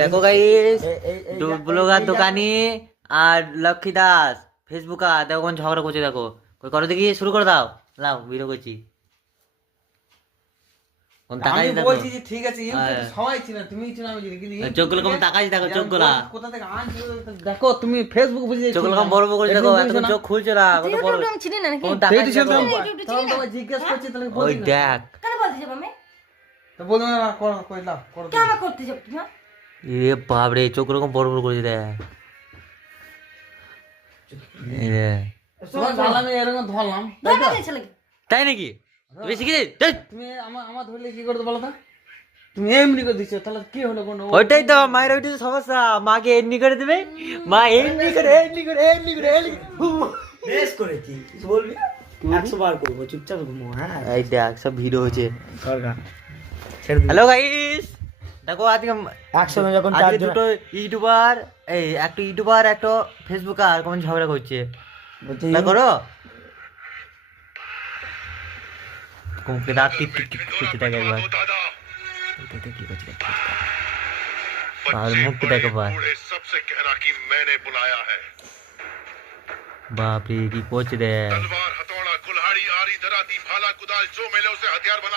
দেখো guys, blogger দোকানি আর Lakshmi Das Facebooker দেখো কোন ঝগড়া করছে। দেখো কই করো দেখি, শুরু করে দাও। লাও ভিডিও করছি। কোন তাকাই আমি দেখো, বলছি যে ঠিক আছে, ইউটিউব সবাই চিনে, তুমিই চিনো, আমি চিনি, কিন্তু চোখগুলো কেমন তাকাই দেখো, চোখগুলা কোথা থেকে আনছো দেখো, তুমি ফেসবুক বুঝে চোখগুলো কেমন বড় বড় করে দেখো, এত চোখ খুলছে না, কত বড় আমি চিনি না নাকি? কোন তাকাই দেখো। তখন তোমায় জিজ্ঞেস করছি, তাহলে ওই বলছি না। দেখ, কেন বলতে যাবো আমি? তো বলবো না, করো, কইলাম করো। কেন করতে যাবো তুমি? এ বাপ রে, চোখ এরকম বড় বড় করে দেখ। এই রে, তোমার আমি এরকম ধরলাম, তাই ধরে তো? দিয়েছে নাকি? তাই নাকি? তুমি শিখে দে। তুমি আমার ধরলে কি করতে বলো তো? তুমি এমনি করে দিচ্ছ, তাহলে কি হলো কোনো? ওইটাই তো মায়ের, ওইটাই তো সমস্যা। মাকে এমনি করে দেবে, মা এমনি করে এমনি করে এমনি করে এমনি করে। বেশ করেছি, কিছু বলবি? 100 বার করবো, চুপচাপ ঘুমো। হ্যাঁ, এই দেখ সব ভিডিও হচ্ছে। সরকার ছেড়ে দিবি। হ্যালো গাইস, দেখো আজকে একসঙ্গে যখন আজকে চারজন দুটো ইউটিউবার, এই একটা ইউটিউবার একটা ফেসবুকার কেমন ঝগড়া করছে। বলছে, না করো কোমকে দাঁত টিপ টিপ টিপ করতে থাকে একবার। এটা কি করছে আর মুখটা দেখো ভাই, सबसे कहना कि मैंने बुलाया है। বাপ রে কি করছে রে। तलवार हथौड़ा कुल्हाड़ी आरी दराती भाला कुदाल जो मिले उसे हथियार बना